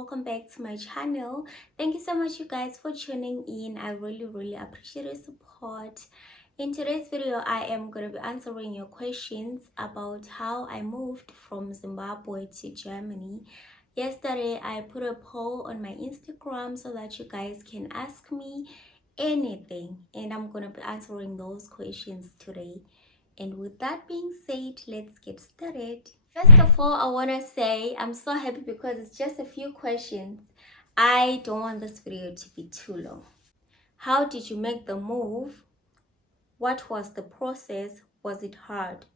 welcome back to my channel. Thank you so much you guys for tuning in. I really appreciate your support. In today's video I am going to be answering your questions about how I moved from Zimbabwe to Germany. Yesterday I put a poll on my Instagram so that you guys can ask me anything, and I'm going to be answering those questions today. And with that being said, let's get started. First of all, I want to say I'm so happy because it's just a few questions. I don't want this video to be too long. How did you make the move? What was the process? Was it hard?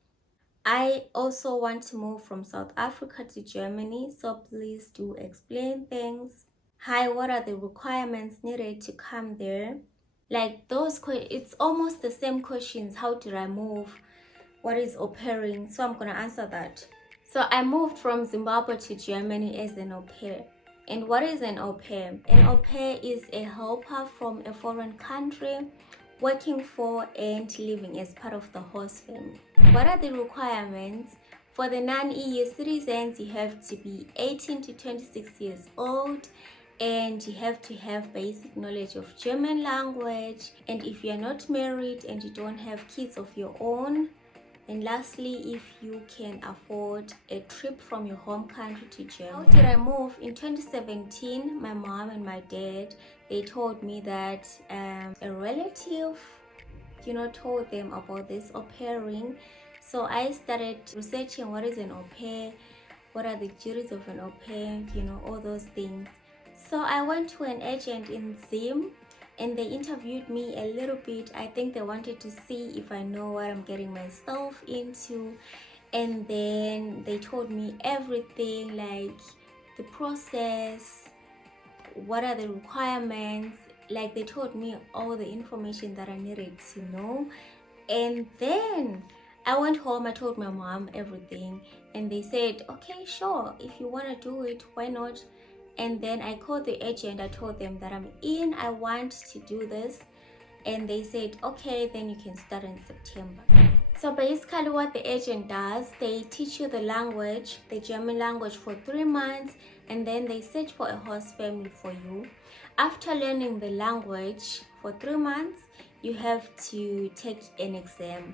I also want to move from South Africa to Germany, so please do explain things. Hi, what are the requirements needed to come there? Like those, it's almost the same questions. How did I move? What is au pairing? So I'm going to answer that. So I moved from Zimbabwe to Germany as an au pair. And what is an au pair? An au pair is a helper from a foreign country working for and living as part of the host family. What are the requirements? For the non-EU citizens, you have to be 18 to 26 years old, and you have to have basic knowledge of German language. And if you're not married and you don't have kids of your own, and lastly, if you can afford a trip from your home country to Germany. How did I move? In 2017, my mom and my dad, they told me that a relative, told them about this au pairing. So I started researching what is an au pair, what are the duties of an au pair, all those things. So I went to an agent in Zim, and they interviewed me a little bit. I think they wanted to see if I know what I'm getting myself into. And then they told me everything, like the process, what are the requirements. Like they told me all the information that I needed to know. And then I went home, I told my mom everything, and they said, okay, sure, if you want to do it, why not? And then I called the agent. I told them that I'm in, I want to do this, and they said, okay, then you can start in September. So basically what the agent does, they teach you the language, the German language, for 3 months, and then they search for a host family for you. After learning the language for 3 months, you have to take an exam,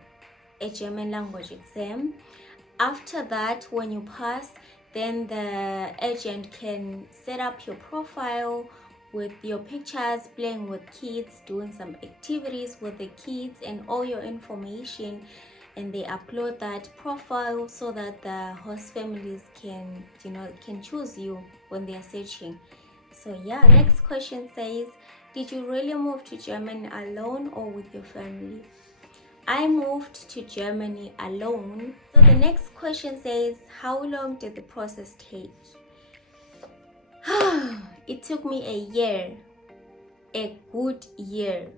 a German language exam. After that, when you pass, then the agent can set up your profile with your pictures, playing with kids, doing some activities with the kids and all your information, and they upload that profile so that the host families can choose you when they are searching. So yeah, next question says, did you really move to Germany alone or with your family? I moved to Germany alone. So the next question says, how long did the process take? It took me a year, a good year,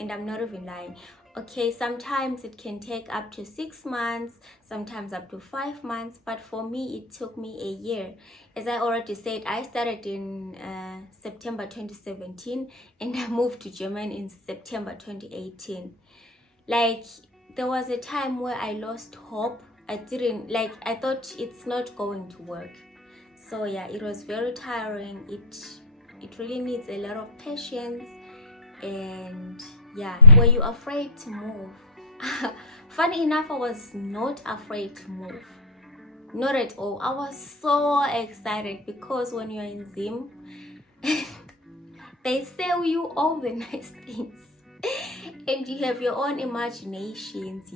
and I'm not even lying. Okay, sometimes it can take up to 6 months, sometimes up to 5 months, but for me it took me a year. As I already said, I started in September 2017 and I moved to Germany in September 2018. Like, there was a time where I lost hope. I thought it's not going to work. So yeah, it was very tiring. It really needs a lot of patience. And yeah, were you afraid to move? Funny enough, I was not afraid to move. Not at all. I was so excited because when you're in Zim, they sell you all the nice things. And you have your own imaginations,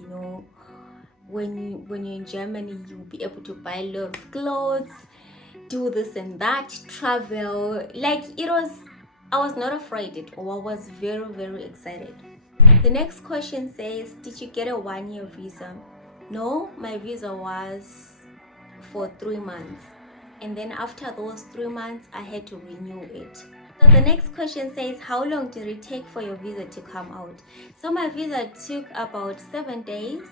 when you're in Germany, you'll be able to buy a lot of clothes, do this and that, travel. Like, I was not afraid at all. I was very excited. The next question says, did you get a 1-year visa? No, my visa was for 3 months, and then after those 3 months I had to renew it. So the next question says, how long did it take for your visa to come out? So my visa took about 7 days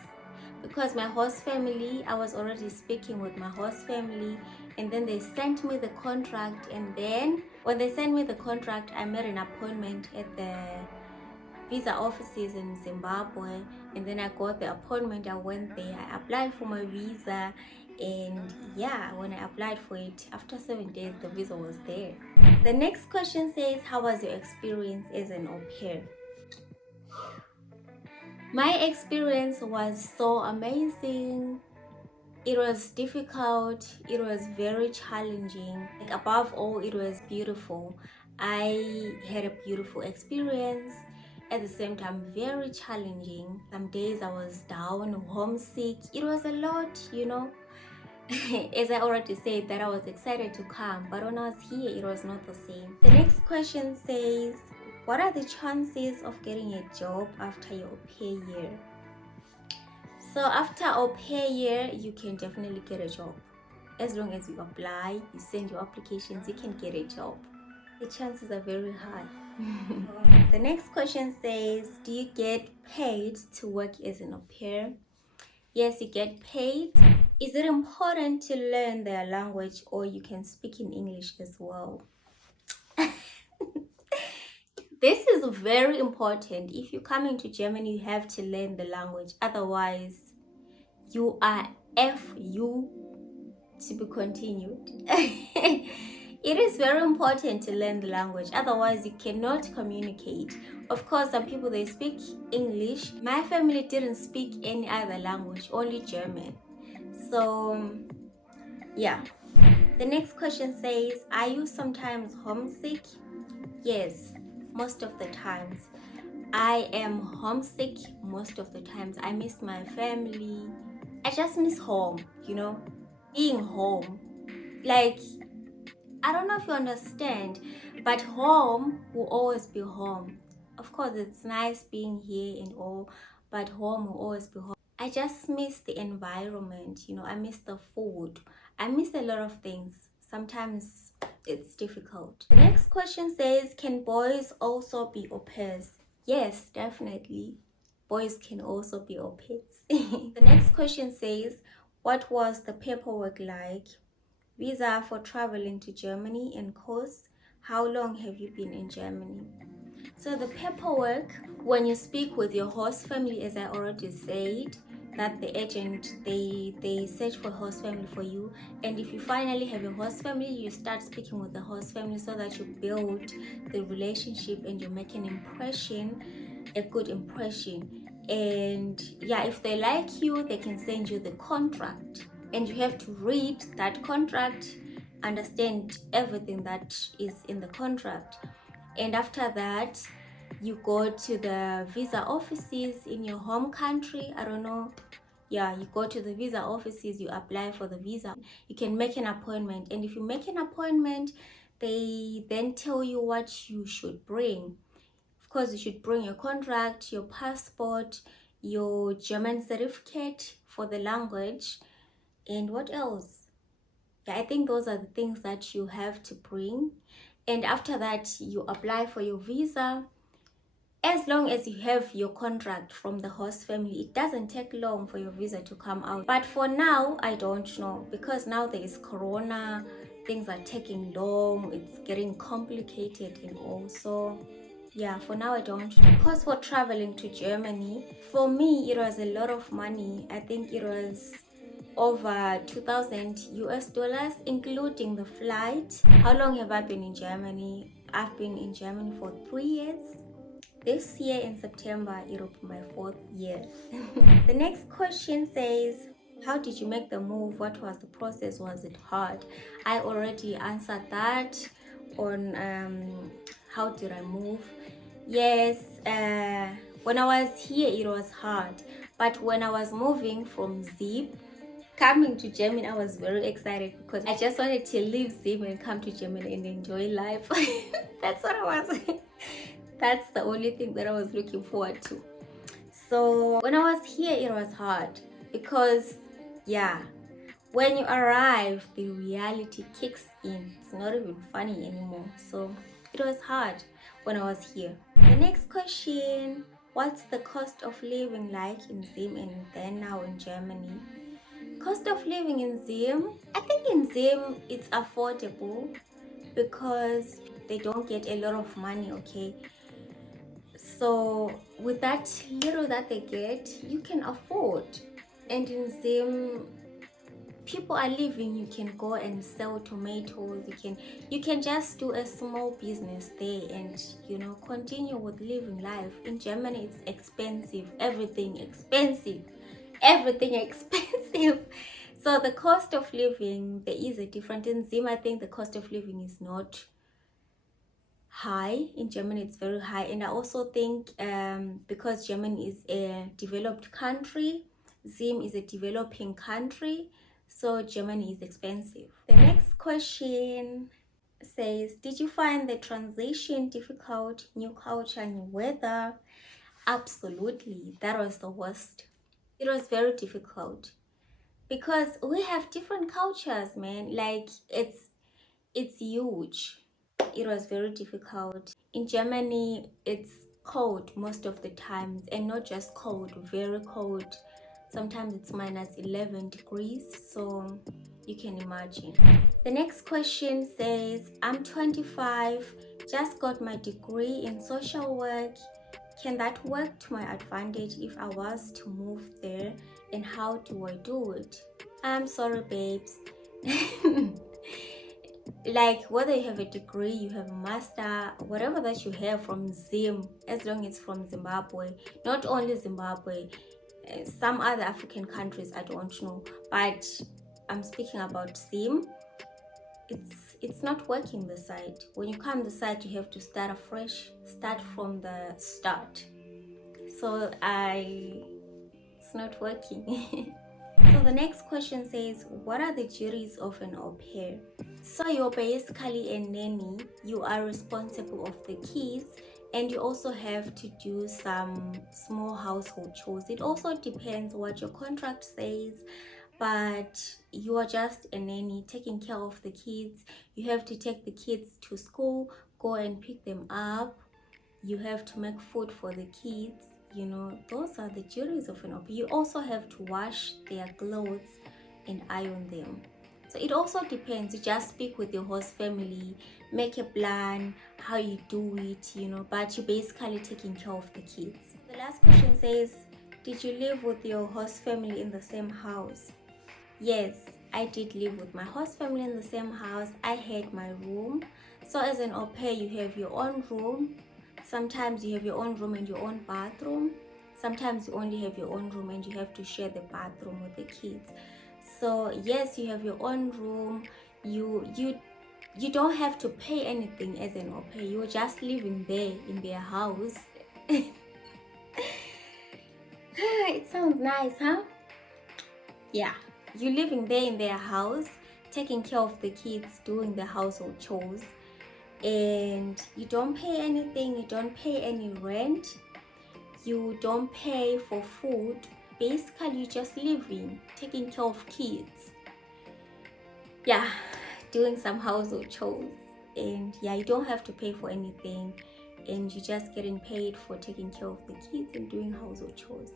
because my host family, I was already speaking with my host family, and then they sent me the contract. And then when they sent me the contract, I made an appointment at the visa offices in Zimbabwe, and then I got the appointment. I went there, I applied for my visa, And yeah, when I applied for it, after 7 days the visa was there. The next question says, how was your experience as an au pair? My experience was so amazing. It was difficult, it was very challenging. Like, above all, it was beautiful. I had a beautiful experience. At the same time, very challenging. Some days I was down, homesick. It was a lot, you know. As I already said, that I was excited to come, but when I was here, it was not the same. The next question says, what are the chances of getting a job after your au pair year? So after au pair year, you can definitely get a job. As long as you apply, you send your applications, you can get a job. The chances are very high. The next question says, do you get paid to work as an au pair? Yes, you get paid. Is it important to learn their language, or you can speak in English as well? This is very important. If you come into Germany, you have to learn the language. Otherwise, you are FU to be continued. It is very important to learn the language. Otherwise, you cannot communicate. Of course, some people, they speak English. My family didn't speak any other language, only German. So, yeah. The next question says, are you sometimes homesick? Yes, most of the times. I am homesick most of the times. I miss my family. I just miss home, you know, being home. Like, I don't know if you understand, but home will always be home. Of course, it's nice being here and all, but home will always be home. I just miss the environment, you know, I miss the food. I miss a lot of things. Sometimes it's difficult. The next question says, can boys also be au pairs? Yes, definitely. Boys can also be au pairs. The next question says, what was the paperwork like? Visa for traveling to Germany and course. How long have you been in Germany? So the paperwork, when you speak with your host family, as I already said, that the agent, they search for host family for you, and if you finally have a host family, you start speaking with the host family so that you build the relationship and you make an impression, a good impression. And yeah, if they like you, they can send you the contract, and you have to read that contract, understand everything that is in the contract. And after that, you go to the visa offices in your home country. I don't know. Yeah, you go to the visa offices, you apply for the visa. You can make an appointment. And if you make an appointment, they then tell you what you should bring. Of course, you should bring your contract, your passport, your German certificate for the language. And what else? Yeah, I think those are the things that you have to bring. And after that, you apply for your visa. As long as you have your contract from the host family, it doesn't take long for your visa to come out. But for now, I don't know, because now there is corona, things are taking long, it's getting complicated and all. So yeah, for now I don't know. Because for traveling to Germany, for me it was a lot of money. I think it was over 2,000 US dollars, including the flight. How long have I been in Germany? I've been in Germany for 3 years. This year in September, it'll be my 4th year. The next question says, how did you make the move? What was the process? Was it hard? I already answered that on how did I move. Yes, when I was here, it was hard. But when I was moving from Zip, coming to Germany, I was very excited because I just wanted to leave Zim and come to Germany and enjoy life. That's what I was. That's the only thing that I was looking forward to. So when I was here, it was hard because, yeah, when you arrive, the reality kicks in. It's not even funny anymore. So it was hard when I was here. The next question, what's the cost of living like in Zim and then now in Germany? Cost of living in Zim, I think in Zim it's affordable because they don't get a lot of money, okay? So with that little that they get, you can afford. And in Zim, people are living. You can go and sell tomatoes, you can just do a small business there and continue with living life. In Germany it's expensive, everything expensive, everything expensive. So the cost of living, there is a difference. In Zim, I think the cost of living is not high. In Germany it's very high. And I also think because Germany is a developed country, Zim is a developing country, so Germany is expensive. The next question says, did you find the transition difficult? New culture, new weather? Absolutely, that was the worst. It was very difficult because we have different cultures, man. Like it's huge. It was very difficult. In Germany it's cold most of the times, and not just cold, very cold. Sometimes it's -11 degrees, so you can imagine. The next question says, I'm 25, just got my degree in social work. Can that work to my advantage if I was to move there, and how do I do it? I'm sorry, babes. Like, whether you have a degree, you have a master, whatever that you have from Zim, as long as it's from Zimbabwe, not only Zimbabwe, some other African countries I don't know, but I'm speaking about Zim. It's not working the site. When you come the site, you have to start afresh, start from the start. So it's not working. So the next question says, what are the duties of an au pair? So you're basically a nanny. You are responsible of the kids, and you also have to do some small household chores. It also depends what your contract says, but you are just a nanny taking care of the kids. You have to take the kids to school, go and pick them up. You have to make food for the kids. Those are the duties of an au pair. You also have to wash their clothes and iron them. So it also depends. You just speak with your host family, make a plan how you do it, but you're basically taking care of the kids. The last question says, did you live with your host family in the same house? Yes, I did live with my host family in the same house. I had my room. So as an au pair, you have your own room. Sometimes you have your own room and your own bathroom. Sometimes you only have your own room and you have to share the bathroom with the kids. So yes, you have your own room. You don't have to pay anything as an au pair. You're just living there in their house. It sounds nice, huh? Yeah, you're living there in their house, taking care of the kids, doing the household chores, and you don't pay anything. You don't pay any rent. You don't pay for food. Basically, you're just living, taking care of kids. Yeah, doing some household chores. And yeah, you don't have to pay for anything, and you're just getting paid for taking care of the kids and doing household chores.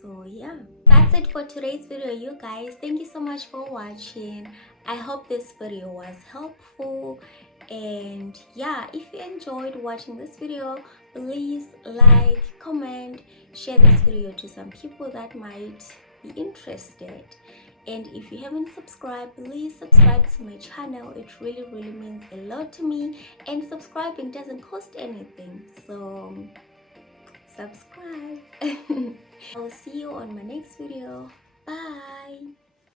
So yeah, that's it for today's video, you guys. Thank you so much for watching. I hope this video was helpful, and yeah, if you enjoyed watching this video, please like, comment, share this video to some people that might be interested. And if you haven't subscribed, please subscribe to my channel. It really means a lot to me, and subscribing doesn't cost anything, so subscribe. I will see you on my next video. Bye.